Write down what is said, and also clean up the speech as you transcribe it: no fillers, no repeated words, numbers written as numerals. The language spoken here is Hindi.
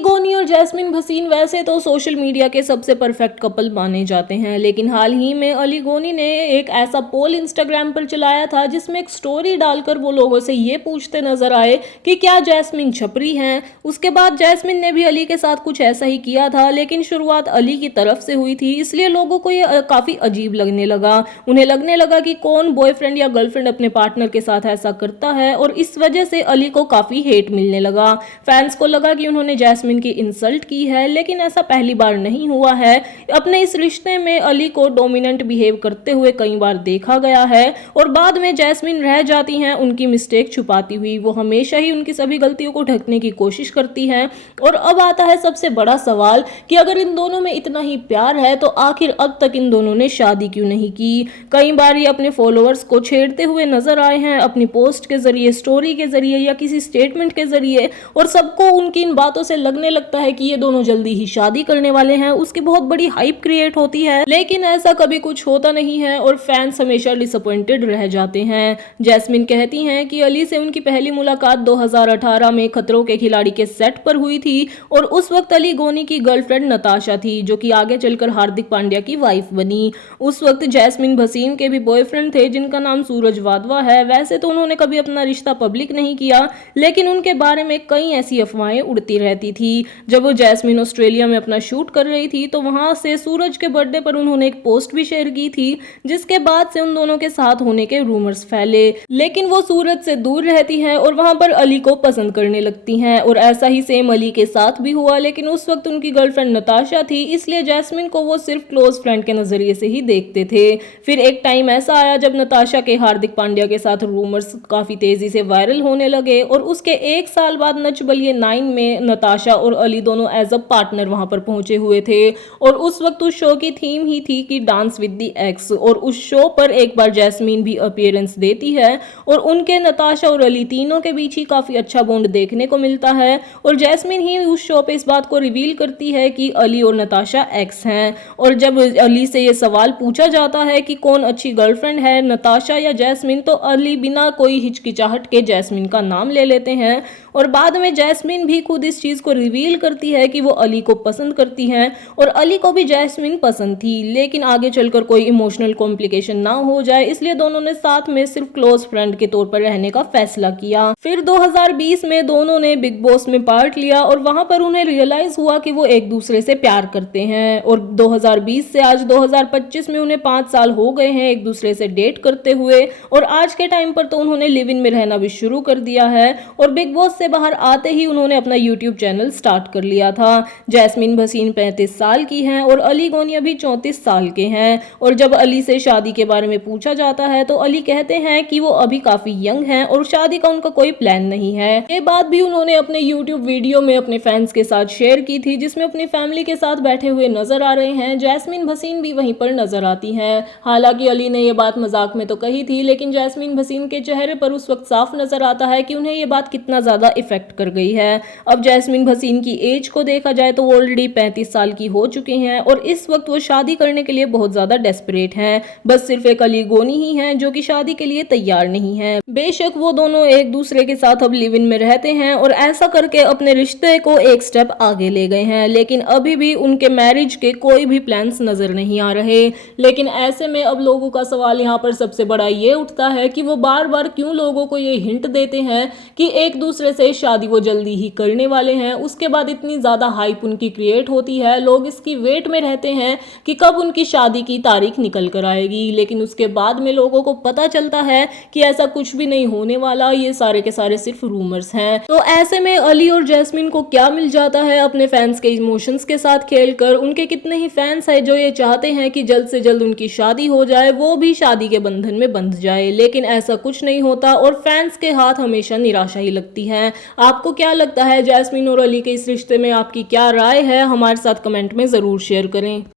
गोनी और जैस्मिन भसीन वैसे तो सोशल मीडिया के सबसे परफेक्ट कपल माने जाते हैं, लेकिन हाल ही में अली गोनी ने एक ऐसा पोल इंस्टाग्राम पर चलाया था जिसमें एक स्टोरी डालकर वो लोगों से ये पूछते नजर आए कि क्या जैस्मिन छपरी हैं। उसके बाद जैस्मिन ने भी अली के साथ कुछ ऐसा ही किया था, लेकिन शुरुआत अली की तरफ से हुई थी, इसलिए लोगों को ये काफी अजीब लगने लगा। उन्हें लगने लगा कि कौन बॉयफ्रेंड या गर्लफ्रेंड अपने पार्टनर के साथ ऐसा करता है, और इस वजह से अली को काफी हेट मिलने लगा। फैंस को लगा कि उन्होंने जैस्मिन की इंसल्ट की है, लेकिन ऐसा पहली बार नहीं हुआ है। अपने इस रिश्ते में अली को डोमिनेंट बिहेव करते हुए कई बार देखा गया है, और बाद में जैस्मिन रह जाती हैं उनकी मिस्टेक छुपाती हुई। वो हमेशा ही उनकी सभी गलतियों को ढकने की कोशिश करती हैं। और अब आता है सबसे बड़ा सवाल कि अगर इन दोनों में इतना ही प्यार है तो आखिर अब तक इन दोनों ने शादी क्यों नहीं की। कई बार ये अपने फॉलोअर्स को छेड़ते हुए नजर आए हैं, अपनी पोस्ट के जरिए, स्टोरी के जरिए या किसी स्टेटमेंट के जरिए, और सबको उनकी इन बातों से लगने लगता है कि ये दोनों जल्दी ही शादी करने वाले हैं। उसकी बहुत बड़ी हाइप क्रिएट होती है, लेकिन ऐसा कभी कुछ होता नहीं है और फैंस हमेशा डिसअपॉइंटेड रह जाते हैं। जैस्मिन कहती हैं कि अली से उनकी पहली मुलाकात 2018 में खतरों के खिलाड़ी के सेट पर हुई थी, और उस वक्त अली गोनी की गर्लफ्रेंड नताशा थी, जो कि आगे चलकर हार्दिक पांड्या की वाइफ बनी। उस वक्त जैस्मिन भसीन के भी बॉयफ्रेंड थे जिनका नाम सूरज वाधवा है। वैसे तो उन्होंने कभी अपना रिश्ता पब्लिक नहीं किया, लेकिन उनके बारे में कई ऐसी अफवाहें उड़ती रहती थी। जब वो जैस्मिन ऑस्ट्रेलिया में अपना शूट कर रही थी तो वहां से सूरज के बर्थडे पर उन्होंने एक पोस्ट भी शेयर की थी, जिसके बाद से उन दोनों के साथ होने के रूमर्स फैले। लेकिन वो सूरज से दूर रहती हैं और वहां पर अली को पसंद करने लगती हैं, और ऐसा ही सेम अली के साथ भी हुआ। लेकिन उस वक्त उनकी गर्लफ्रेंड नताशा थी, इसलिए जैस्मिन को वो सिर्फ क्लोज फ्रेंड के नजरिए से ही देखते थे। फिर एक टाइम ऐसा आया जब नताशा के हार्दिक पांड्या के साथ रूमर्स काफी तेजी से वायरल होने लगे, और उसके एक साल बाद नच बलिए 9 में नताशा और अली दोनों एज अ पार्टनर वहां पर पहुंचे हुए थे। और उस वक्त उस शो की थीम ही थी कि डांस विद द एक्स, और उस शो पर एक बार जैस्मिन भी अपीयरेंस देती है, और उनके नताशा और अली तीनों के बीच ही काफी अच्छा बॉन्ड देखने को मिलता है। और जैस्मिन ही उस शो पे इस बात को रिवील करती है कि अली और नताशा एक्स हैं। और जब अली से ये सवाल पूछा जाता है कि कौन अच्छी गर्लफ्रेंड है, नताशा या जैस्मिन, तो अली बिना कोई हिचकिचाहट के जैस्मिन का नाम ले लेते हैं। और बाद में जैस्मिन भी खुद इस चीज को रिवील करती है कि वो अली को पसंद करती हैं, और अली को भी जैस्मिन पसंद थी, लेकिन आगे चलकर कोई इमोशनल कॉम्प्लिकेशन ना हो जाए, इसलिए दोनों ने साथ में सिर्फ क्लोज फ्रेंड के तौर पर रहने का फैसला किया। फिर 2020 में दोनों ने बिग बॉस में पार्ट लिया, और वहां पर उन्हें रियलाइज हुआ कि वो एक दूसरे से प्यार करते हैं। और 2020 से आज 2025 में उन्हें 5 साल हो गए हैं एक दूसरे से डेट करते हुए, और आज के टाइम पर तो उन्होंने लिव इन में रहना भी शुरू कर दिया है। और बिग बॉस से बाहर आते ही उन्होंने अपना यूट्यूब चैनल स्टार्ट कर लिया था। जैस्मिन भसीन 35 साल की हैं और अली गोनी अभी 34 साल के हैं। और जब अली से शादी के बारे में पूछा जाता है तो अली कहते हैं कि वो अभी काफी यंग हैं और शादी का उनका कोई प्लान नहीं है। ये बात भी उन्होंने अपने यूट्यूब वीडियो में अपने फैंस के साथ शेयर की थी, जिसमें अपनी फैमिली के साथ बैठे हुए नजर आ रहे हैं। जैस्मिन भसीन भी वहीं पर नजर आती हैं। हालांकि अली ने ये बात मजाक में तो कही थी, लेकिन जैस्मिन भसीन के चेहरे पर उस वक्त साफ नजर आता है कि उन्हें ये बात कितना ज्यादा इफेक्ट कर गई है। अब जैस्मिन भसीन की एज को देखा जाए तो वो ऑलरेडी 35 साल की हो चुकी हैं, और इस वक्त वो शादी करने के लिए बहुत ज्यादा डेस्परेट हैं। बस सिर्फ एक अली गोनी ही हैं जो कि शादी के लिए तैयार नहीं है। बेशक वो दोनों एक दूसरे के साथ अब लिव इन में रहते हैं और ऐसा करके अपने रिश्ते को एक स्टेप आगे ले गए हैं, लेकिन अभी भी उनके मैरिज के कोई भी प्लान्स नजर नहीं आ रहे। लेकिन ऐसे में अब लोगों का सवाल यहाँ पर सबसे बड़ा ये उठता है कि वो बार बार क्यों लोगों को ये हिंट देते हैं कि एक दूसरे से शादी वो जल्दी ही करने वाले हैं। उसके बाद इतनी ज्यादा हाइप उनकी क्रिएट होती है, लोग इसकी वेट में रहते हैं कि कब उनकी शादी की तारीख निकल कर आएगी। लेकिन उसके बाद में लोगों को पता चलता है कि ऐसा कुछ भी नहीं होने वाला, ये सारे के सारे सिर्फ रूमर्स हैं। तो ऐसे में अली और जैस्मिन को क्या मिल जाता है अपने फैंस के इमोशंस के साथ खेलकर। उनके कितने ही फैंस हैं जो ये चाहते हैं कि जल्द से जल्द उनकी शादी हो जाए, वो भी शादी के बंधन में बंध जाए, लेकिन ऐसा कुछ नहीं होता और फैंस के हाथ हमेशा निराशा ही लगती है। आपको क्या लगता है जैस्मिन और अली के इस रिश्ते में आपकी क्या राय है? हमारे साथ कमेंट में जरूर शेयर करें।